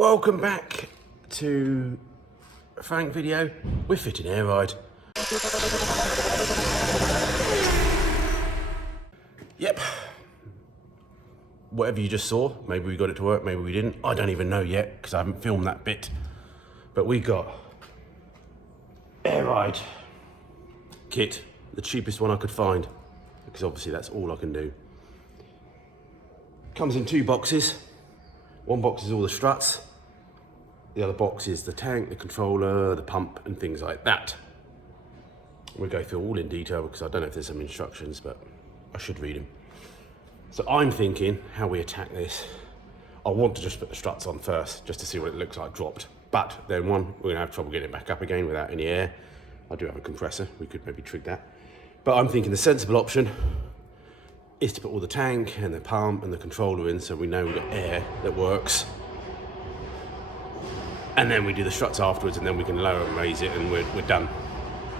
Welcome back to a Frank video. We're fitting air ride. Yep. Whatever you just saw, maybe we got it to work, maybe we didn't. I don't even know yet because I haven't filmed that bit. But we got air ride kit, the cheapest one I could find, because obviously that's all I can do. Comes in 2 boxes. One box is all the struts. The other box is the tank, the controller, the pump, and things like that. We'll go through all in detail because I don't know if there's some instructions, but I should read them. So I'm thinking how we attack this. I want to just put the struts on first, just to see what it looks like dropped. But then one, we're gonna have trouble getting it back up again without any air. I do have a compressor, we could maybe trig that. But I'm thinking the sensible option is to put all the tank and the pump and the controller in so we know we've got air that works. And then we do the struts afterwards, and then we can lower and raise it, and we're done.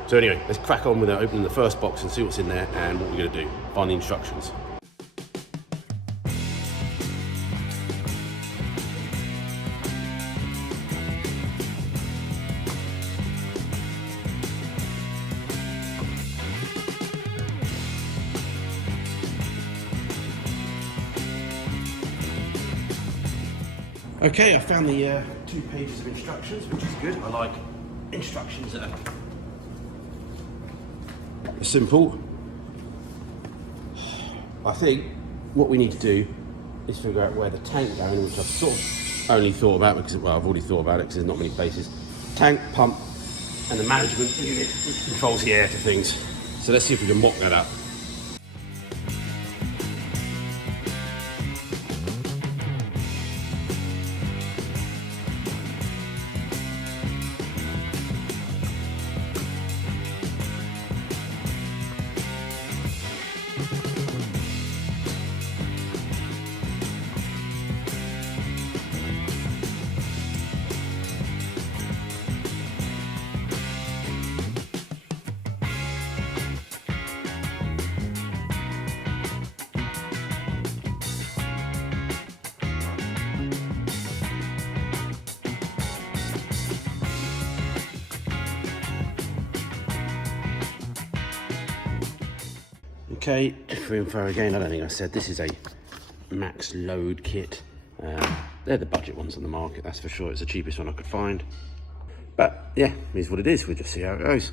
So anyway, let's crack on with opening the first box and see what's in there and what we're gonna do. Find the instructions. Okay, I found the 2 pages of instructions, which is good. I like instructions that are simple. I think what we need to do is figure out where the tank going, which I've sort of only thought about because, well, I've already thought about it because there's not many places. Tank, pump, and the management unit, which controls the air to things. So let's see if we can mock that up. Okay, for info again, I don't think I said, this is a max load kit. They're the budget ones on the market, that's for sure. It's the cheapest one I could find. But yeah, here's what it is. We'll just see how it goes.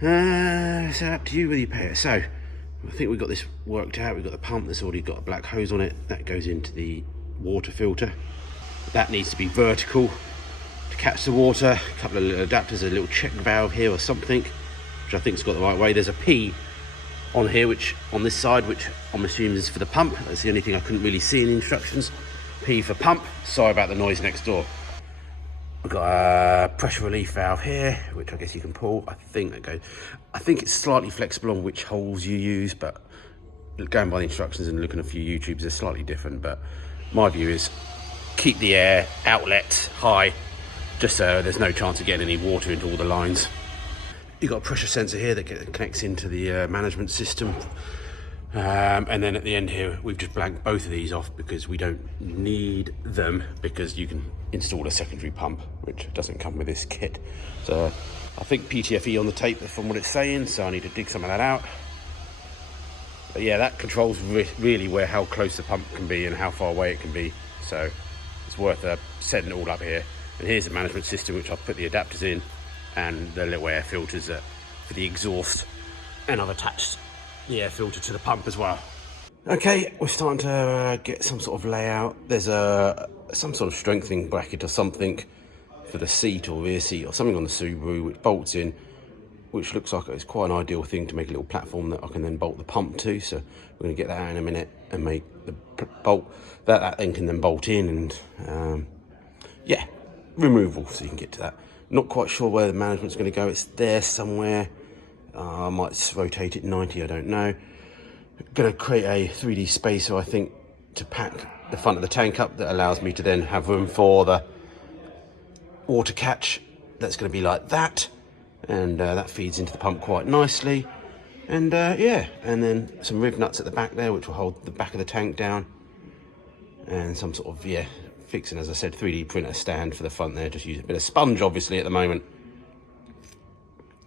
So up to you whether you pay it. So I think we've got this worked out. We've got the pump that's already got a black hose on it. That goes into the water filter. That needs to be vertical to catch the water. A couple of little adapters, a little check valve here or something, which I think's got the right way. There's a P on here, which on this side, which I'm assuming is for the pump. That's the only thing I couldn't really see in the instructions. P for pump. Sorry about the noise next door. I've got a pressure relief valve here, which I guess you can pull. I think it's slightly flexible on which holes you use, but going by the instructions and looking at a few YouTubes, they're slightly different. But my view is keep the air outlet high, just so there's no chance of getting any water into all the lines. You've got a pressure sensor here that connects into the management system. And then at the end here, we've just blanked both of these off because we don't need them, because you can install a secondary pump, which doesn't come with this kit. So I think PTFE on the tape from what it's saying, so I need to dig some of that out. But yeah, that controls really how close the pump can be and how far away it can be. So it's worth setting it all up here. And here's the management system, which I've put the adapters in, and the little air filters for the exhaust, and I've attached the air filter to the pump as well. Okay, we're starting to get some sort of layout. There's some sort of strengthening bracket or something for the seat or rear seat or something on the Subaru, which bolts in, which looks like it's quite an ideal thing to make a little platform that I can then bolt the pump to. So we're going to get that out in a minute and make the bolt that then can then bolt in, and yeah, removal, so you can get to that. Not quite sure where the management's going to go. It's there somewhere. I might rotate it 90, I don't know. Going to create a 3D spacer, I think, to pack the front of the tank up, that allows me to then have room for the water catch. That's going to be like that, and that feeds into the pump quite nicely. And yeah, and then some rib nuts at the back there, which will hold the back of the tank down, and some sort of fixing, as I said, 3D printer stand for the front there. Just use a bit of sponge, obviously, at the moment.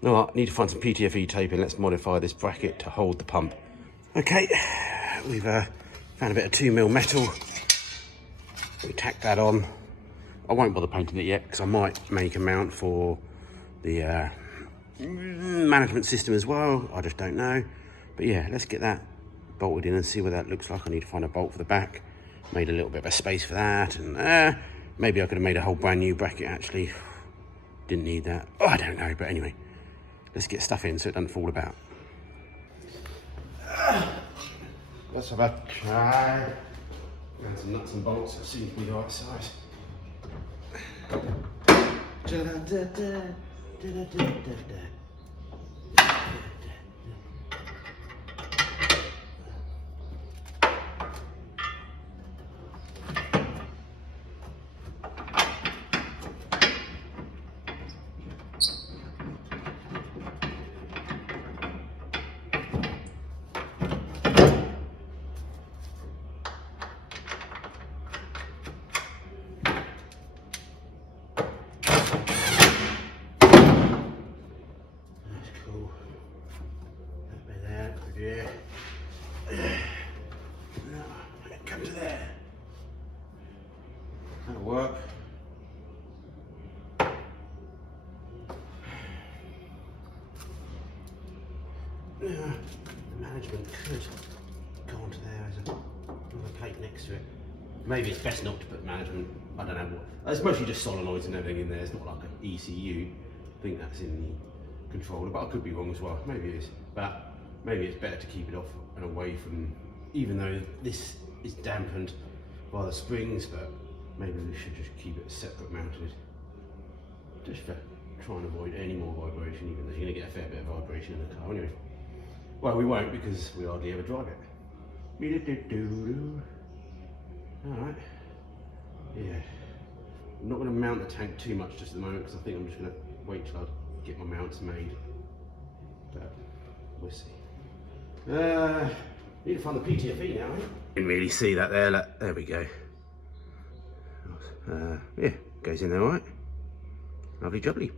All right, need to find some PTFE taping. Let's modify this bracket to hold the pump. Okay, we've found a bit of 2mm metal. We tack that on. I won't bother painting it yet because I might make a mount for the management system as well. I just don't know. But yeah, let's get that bolted in and see what that looks like. I need to find a bolt for the back. Made a little bit of a space for that, and maybe I could have made a whole brand new bracket actually. Didn't need that. Oh, I don't know, but anyway, let's get stuff in so it doesn't fall about. Let's have a try. Add some nuts and bolts, that seems to be the right size. Yeah. No, come to there. That'll work. Yeah, the management could go onto there as a plate next to it. Maybe it's best not to put management. I don't know what. It's mostly just solenoids and everything in there. It's not like an ECU. I think that's in the controller, but I could be wrong as well. Maybe it is. But maybe it's better to keep it off and away from, even though this is dampened by the springs, but maybe we should just keep it separate mounted. Just for trying to avoid any more vibration, even though you're going to get a fair bit of vibration in the car anyway. Well, we won't because we hardly ever drive it. Alright. Yeah. I'm not going to mount the tank too much just at the moment because I think I'm just going to wait till I get my mounts made. But we'll see. Need to find the PTFE now, eh? Didn't really see that there. Look, there we go. Yeah, goes in there all right. Lovely jubbly.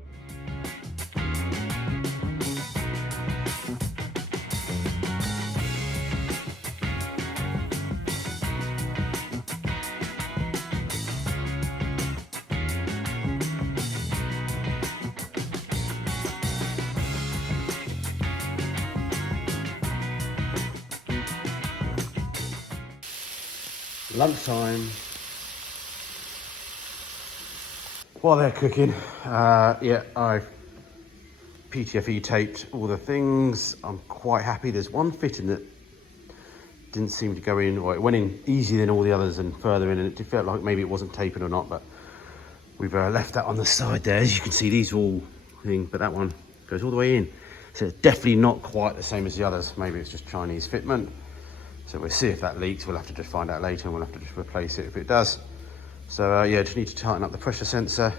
Lunchtime. While they're cooking, yeah, I've PTFE taped all the things. I'm quite happy. There's one fitting that didn't seem to go in, or it went in easier than all the others and further in, and it felt like maybe it wasn't taping or not, but we've left that on the side there. As you can see, these are all things, but that one goes all the way in. So it's definitely not quite the same as the others. Maybe it's just Chinese fitment. So we'll see if that leaks. We'll have to just find out later, and we'll have to just replace it if it does. So yeah, just need to tighten up the pressure sensor,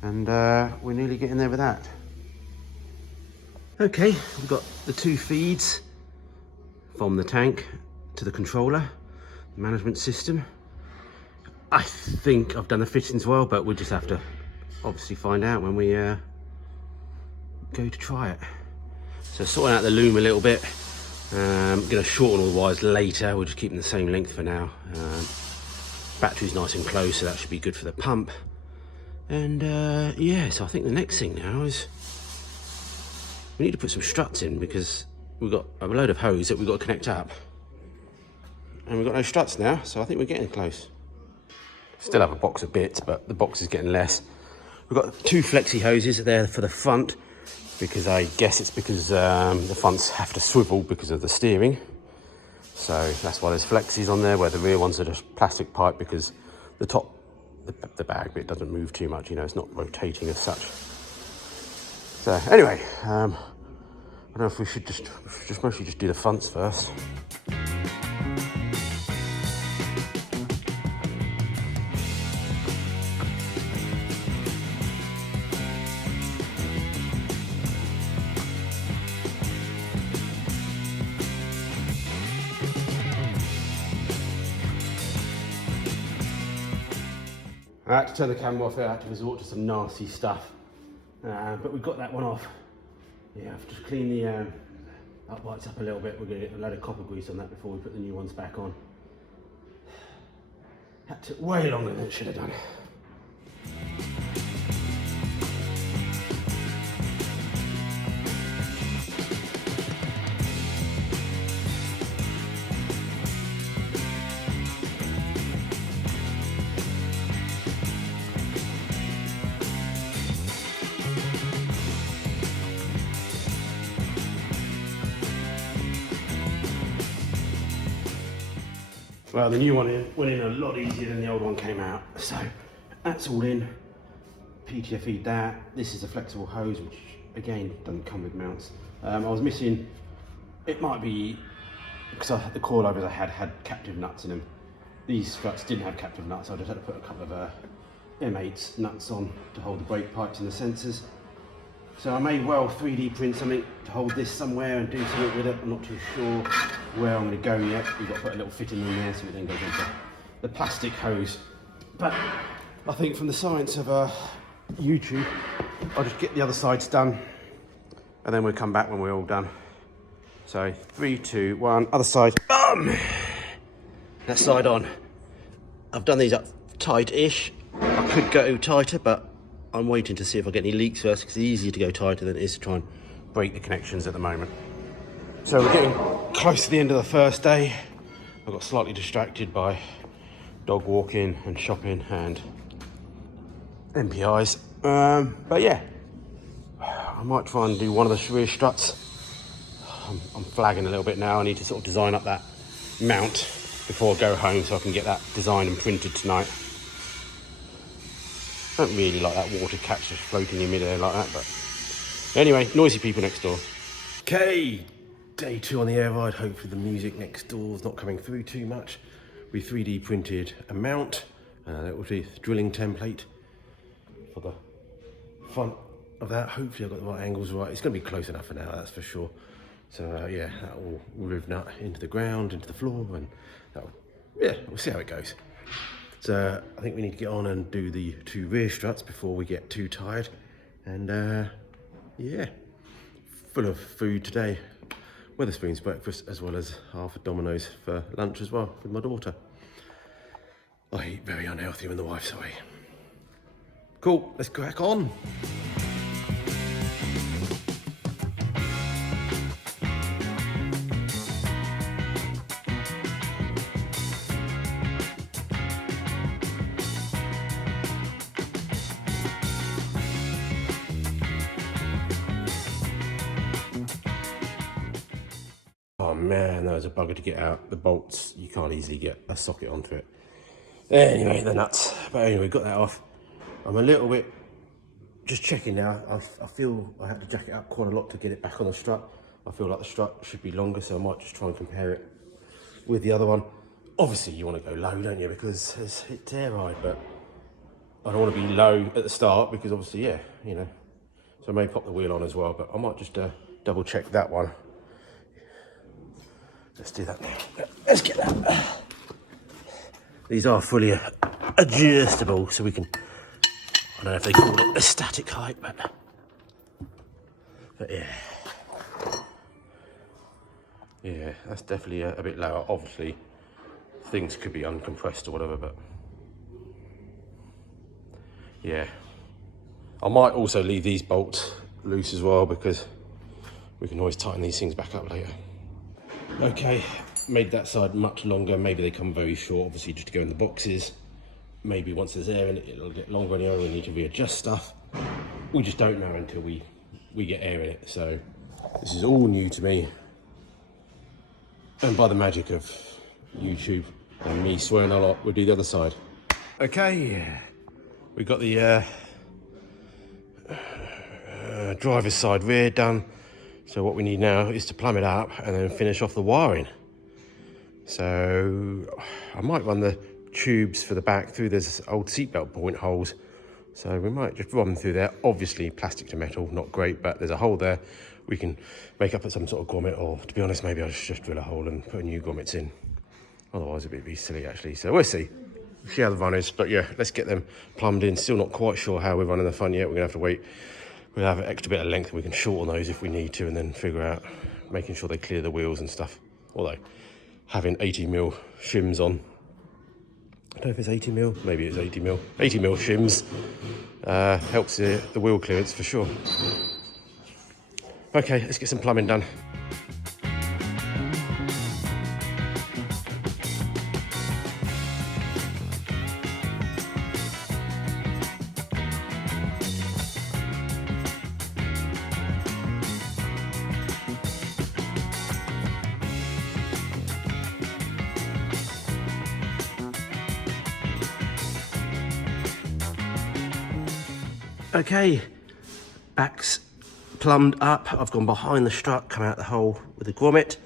and we're nearly getting there with that. Okay, we've got the two feeds from the tank to the controller, the management system. I think I've done the fittings well, but we'll just have to obviously find out when we go to try it. So sorting out the loom a little bit. I'm going to shorten all the wires later. We'll just keep them the same length for now. Battery's nice and close, so that should be good for the pump. And yeah, so I think the next thing now is we need to put some struts in, because we've got a load of hose that we've got to connect up, and we've got no struts now, so I think we're getting close. Still have a box of bits, but the box is getting less. We've got two flexi hoses there for the front, because I guess it's because the fronts have to swivel because of the steering. So that's why there's flexis on there, where the rear ones are just plastic pipe, because the top, the bag bit doesn't move too much, you know, it's not rotating as such. So anyway, I don't know if we should just mostly just do the fronts first. I had to turn the camera off there, I had to resort to some nasty stuff. But we got that one off. Yeah, I've just cleaned the uprights up a little bit. We're going to get a load of copper grease on that before we put the new ones back on. That took way longer than it should have done. Well, the new one went in a lot easier than the old one came out. So that's all in. PTFE that. This is a flexible hose, which again doesn't come with mounts. I was missing, it might be because the coilovers I had captive nuts in them. These struts didn't have captive nuts, so I just had to put a couple of M8 nuts on to hold the brake pipes and the sensors. So I may well 3D print something to hold this somewhere and do something with it. I'm not too sure where I'm going to go yet. We've got to put a little fitting in there so it then goes into the plastic hose. But I think from the science of YouTube, I'll just get the other sides done and then we'll come back when we're all done. So 3, 2, 1, other side. That side on. I've done these up tight-ish. I could go tighter, but I'm waiting to see if I get any leaks first because it's easier to go tighter than it is to try and break the connections at the moment. So we're getting close to the end of the first day. I got slightly distracted by dog walking and shopping and MPIs. But yeah, I might try and do one of the rear struts. I'm flagging a little bit now. I need to sort of design up that mount before I go home so I can get that designed and printed tonight. I don't really like that water catch just floating in midair like that, but anyway, noisy people next door. Okay, day 2 on the air ride. Hopefully the music next door is not coming through too much. We 3D printed a mount, that will be the drilling template for the front of that. Hopefully I've got the right angles right. It's going to be close enough for now, that's for sure. So yeah, that will riv nut into the ground, into the floor, and that'll, yeah, we'll see how it goes. So I think we need to get on and do the 2 rear struts before we get too tired. And yeah, full of food today. Wetherspoon's breakfast as well as half a Domino's for lunch as well with my daughter. I eat very unhealthy when the wife's away. Cool, let's crack on. Oh man, that was a bugger to get out. The bolts, you can't easily get a socket onto it. Anyway, the nuts. But anyway, got that off. I'm a little bit, just checking now. I feel I had to jack it up quite a lot to get it back on the strut. I feel like the strut should be longer, so I might just try and compare it with the other one. Obviously you want to go low, don't you, because it's air ride, but I don't want to be low at the start because obviously, yeah, you know. So I may pop the wheel on as well, but I might just double check that one. Let's do that now. Let's get that. These are fully adjustable, so we can, I don't know if they call it a static height, but yeah. Yeah, that's definitely a bit lower. Obviously, things could be uncompressed or whatever, but yeah. I might also leave these bolts loose as well because we can always tighten these things back up later. Okay, made that side much longer. Maybe they come very short, obviously just to go in the boxes. Maybe once there's air in it, it'll get longer anyway. We need to readjust stuff. We just don't know until we get air in it. So this is all new to me. And by the magic of YouTube and me swearing a lot, we'll do the other side. Okay, we got the driver's side rear done. So what we need now is to plumb it up and then finish off the wiring. So I might run the tubes for the back through this old seatbelt point holes. So we might just run them through there. Obviously plastic to metal, not great, but there's a hole there. We can make up some sort of grommet, or to be honest, maybe I'll just drill a hole and put a new grommets in. Otherwise it'd be silly actually, so we'll see. see how the run is. But yeah, let's get them plumbed in. Still not quite sure how we're running the front yet. We're gonna have to wait. We'll have an extra bit of length and we can shorten those if we need to, and then figure out making sure they clear the wheels and stuff. Although having 80mm shims on, I don't know if it's 80mm, maybe it's 80mm. 80mm shims helps the wheel clearance for sure. Okay, let's get some plumbing done. Okay, back's plumbed up. I've gone behind the strut, come out the hole with the grommet,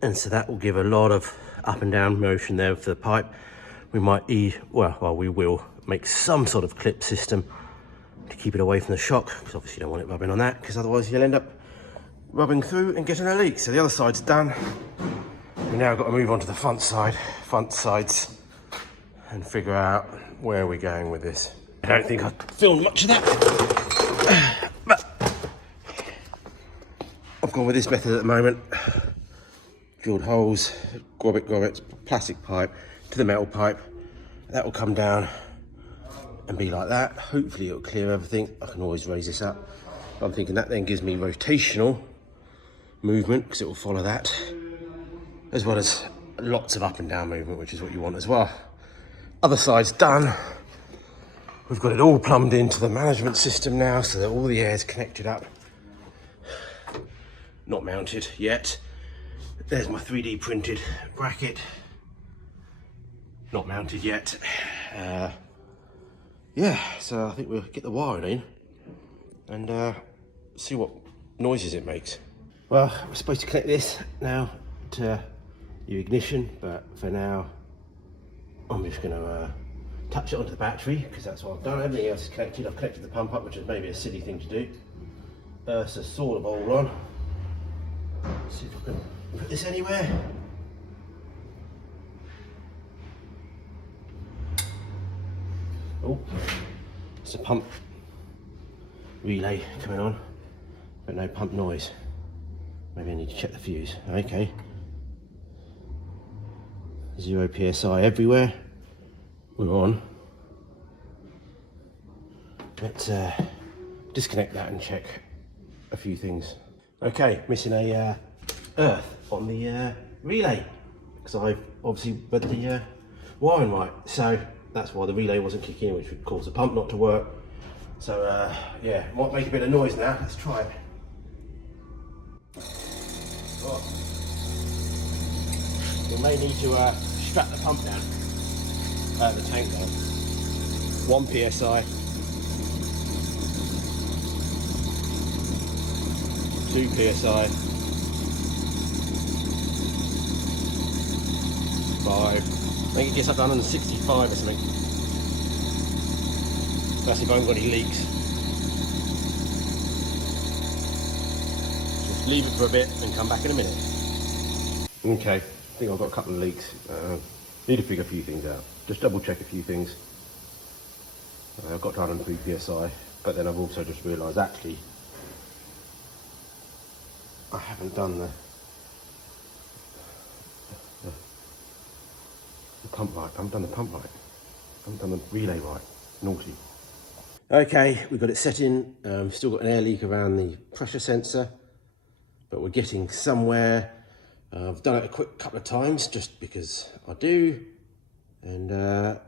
and so that will give a lot of up and down motion there for the pipe. We might we will make some sort of clip system to keep it away from the shock, because obviously you don't want it rubbing on that, because otherwise you'll end up rubbing through and getting a leak. So the other side's done. We now got to move on to the front sides, and figure out where we're going with this. I don't think I've filmed much of that, but I've gone with this method at the moment. Drilled holes, grommets, plastic pipe to the metal pipe. That will come down and be like that. Hopefully it'll clear everything. I can always raise this up. But I'm thinking that then gives me rotational movement, because it will follow that, as well as lots of up and down movement, which is what you want as well. Other side's done. We've got it all plumbed into the management system now, so that all the air's connected up. Not mounted yet. There's my 3D printed bracket. Not mounted yet. Yeah, so I think we'll get the wiring in and see what noises it makes. Well, we're supposed to connect this now to your ignition, but for now, I'm just gonna touch it onto the battery, because that's what I've done. Everything else is connected. I've connected the pump up, which is maybe a silly thing to do. So sort of all on. Let's see if I can put this anywhere. Oh, it's a pump relay coming on, but no pump noise. Maybe I need to check the fuse. Okay. 0 PSI everywhere. We're on. Let's disconnect that and check a few things. Okay, missing a earth on the relay, because I've obviously read the wiring right. So that's why the relay wasn't kicking in, which would cause the pump not to work. So yeah, might make a bit of noise now. Let's try it. Oh. We may need to strap the pump down, the tank down. 1 PSI, 2 PSI, 5. I think it gets up to 165 or something. That's if I haven't got any leaks. Just leave it for a bit and come back in a minute. Okay, I think I've got a couple of leaks. Need to figure a few things out. Just double check a few things. I've got to 103 PSI, but then I've also just realised actually I haven't done the pump right. I haven't done the pump right. I haven't done the relay right. Naughty. Okay, we've got it set in. Still got an air leak around the pressure sensor, but we're getting somewhere. I've done it a quick couple of times just because I do. And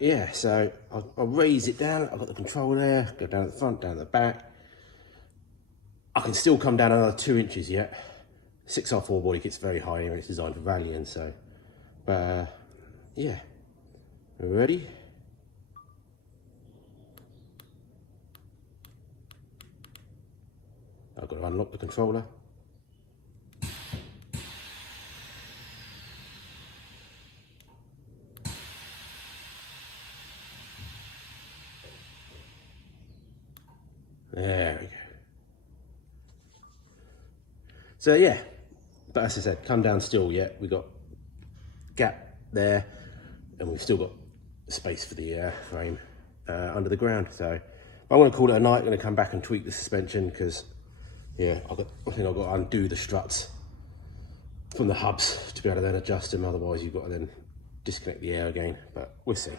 yeah, so I'll raise it down. I've got the control there, go down at the front, down at the back. I can still come down another 2 inches yet. 6R4 body kit's very high here and it's designed for rallying, so. But yeah, ready? I've got to unlock the controller. There we go. So yeah, but as I said, come down still yet. We've got gap there, and we've still got space for the frame under the ground. So I'm going to call it a night. I'm going to come back and tweak the suspension because, yeah, I think I've got to undo the struts from the hubs to be able to then adjust them. Otherwise, you've got to then disconnect the air again. But we'll see.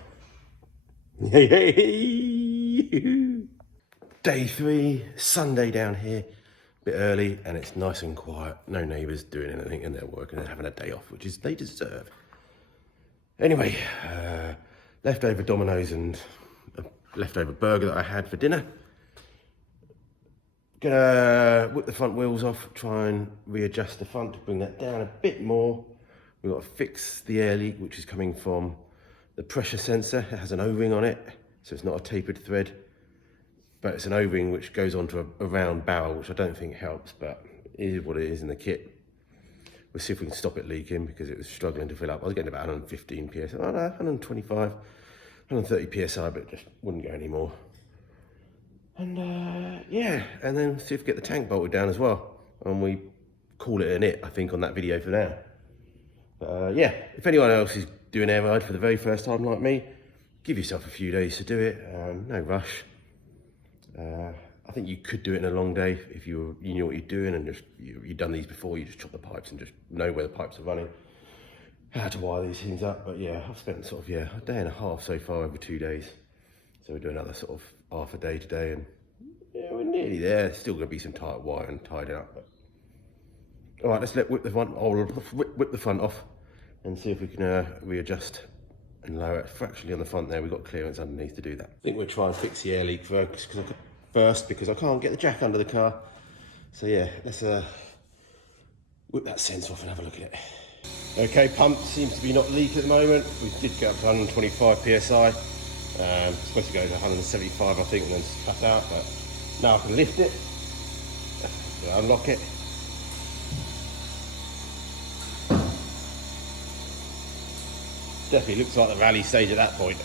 Day 3, Sunday down here. Bit early, and it's nice and quiet. No neighbours doing anything, and they're working and having a day off, which is they deserve. Anyway, leftover Domino's and a leftover burger that I had for dinner. Gonna whip the front wheels off, try and readjust the front to bring that down a bit more. We've got to fix the air leak, which is coming from the pressure sensor. It has an O-ring on it, so it's not a tapered thread, but it's an O-ring which goes onto a round barrel, which I don't think helps, but it is what it is in the kit. We'll see if we can stop it leaking because it was struggling to fill up. I was getting about 115 psi, oh no, 125, 130 psi, but it just wouldn't go anymore. And yeah, and then see if we get the tank bolted down as well. And we call it an it, I think, on that video for now. But yeah, if anyone else is doing air ride for the very first time like me, give yourself a few days to do it, no rush. I think you could do it in a long day if you knew what you're doing and just you've done these before. You just chop the pipes and just know where the pipes are running, how to wire these things up. But yeah, I've spent sort of a day and a half so far over 2 days. So we're doing another sort of half a day today, and yeah, we're nearly there. There's still going to be some tight wire and tied it up. But all right, let's whip the front off and see if we can readjust and lower it fractionally on the front there. We've got clearance underneath to do that. I think we'll try and fix the air leak first because I can't get the jack under the car. So yeah, let's whip that sensor off and have a look at it. Okay, pump seems to be not leaking at the moment. We did get up to 125 psi. Supposed to go to 175, I think, and then cut out. But now I can lift it, unlock it. Definitely looks like the rally stage at that point.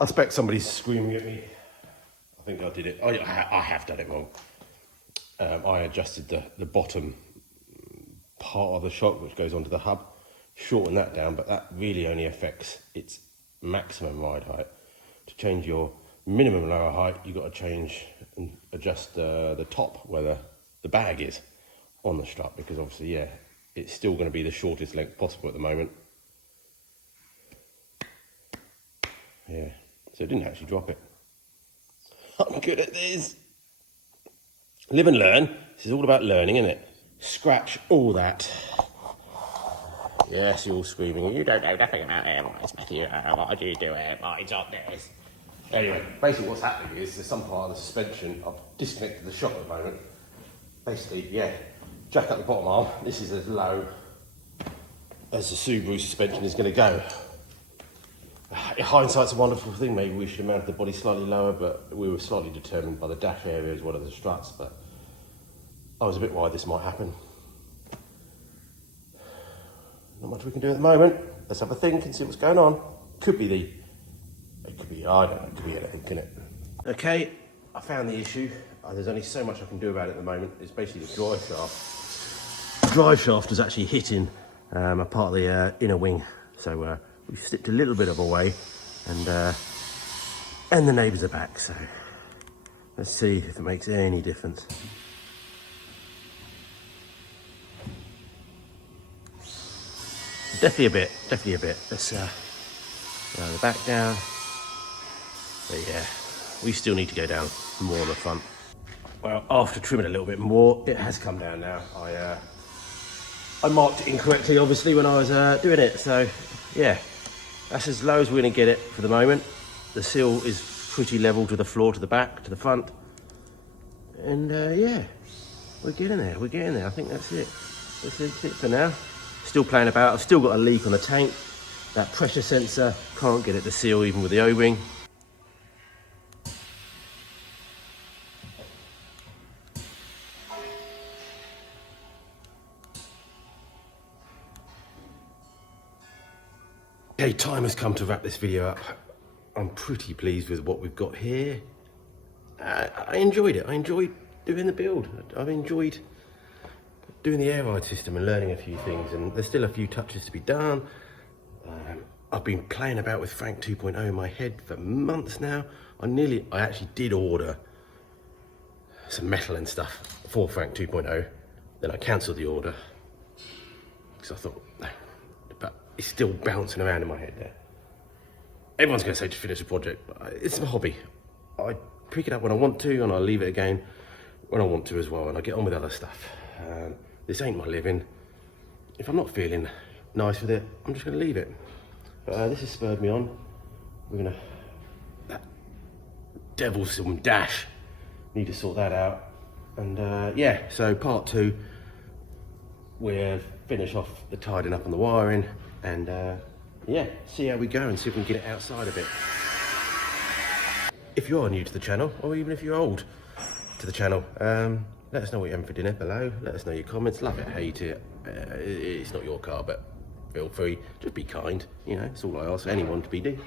I expect somebody's screaming at me. I think I did it. Oh, yeah, I have done it wrong. I adjusted the bottom part of the shock, which goes onto the hub, shorten that down, but that really only affects its maximum ride height. To change your minimum lower height, you've got to change and adjust the top where the bag is on the strut, because obviously, yeah, it's still going to be the shortest length possible at the moment. Yeah. So it didn't actually drop it. I'm good at this. Live and learn. This is all about learning, isn't it? Scratch all that. Yes, you're all screaming. You don't know nothing about air rides, Matthew. Why do you do air rides on this? Anyway, basically what's happening is there's some part of the suspension. I've disconnected the shock at the moment. Basically, yeah, jack up the bottom arm. This is as low as the Subaru suspension is going to go. Hindsight's a wonderful thing. Maybe we should have mounted the body slightly lower, but we were slightly determined by the dash area as well as the struts. But I was a bit worried this might happen. Not much we can do at the moment. Let's have a think and see what's going on. It could be, I don't know, it could be anything, can it? Okay, I found the issue. There's only so much I can do about it at the moment. It's basically the drive shaft. The drive shaft is actually hitting a part of the inner wing. So we slipped a little bit of a way, and the neighbours are back, so let's see if it makes any difference. Definitely a bit. Let's round the back down. But yeah, we still need to go down more on the front. Well, after trimming a little bit more, it has come down now. I marked it incorrectly, obviously, when I was doing it, so yeah. That's as low as we're going to get it for the moment. The seal is pretty level to the floor, to the back, to the front. And yeah, we're getting there. I think that's it. That's it for now. Still playing about. I've still got a leak on the tank. That pressure sensor, can't get it to seal even with the O-ring. Okay, time has come to wrap this video up. I'm pretty pleased with what we've got here. I enjoyed it. I enjoyed doing the build. I've enjoyed doing the air ride system and learning a few things, and there's still a few touches to be done. I've been playing about with Frank 2.0 in my head for months now. I actually did order some metal and stuff for Frank 2.0. Then I cancelled the order because I thought, but it's still bouncing around in my head there. Everyone's going to say to finish a project, but it's my hobby. I pick it up when I want to, and I leave it again when I want to as well, and I get on with other stuff. This ain't my living. If I'm not feeling nice with it, I'm just going to leave it. But this has spurred me on. We're going to... that devil's some dash. Need to sort that out. And yeah, so part 2, we'll finish off the tidying up on the wiring, and yeah, see how we go and see if we can get it outside a bit. If you're new to the channel, or even if you're old to the channel, let us know what you're having for dinner below. Let us know your comments. Love it, hate it. It's not your car, but feel free. Just be kind. You know, it's all I ask anyone to be do.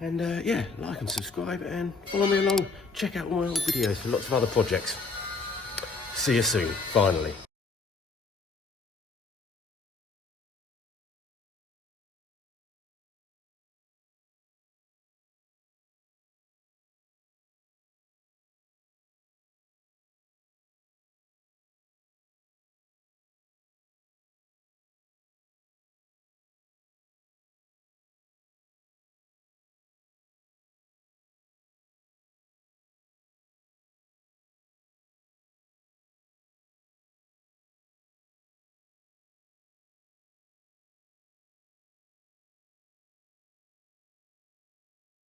And yeah, like and subscribe and follow me along. Check out all my old videos for lots of other projects. See you soon, finally.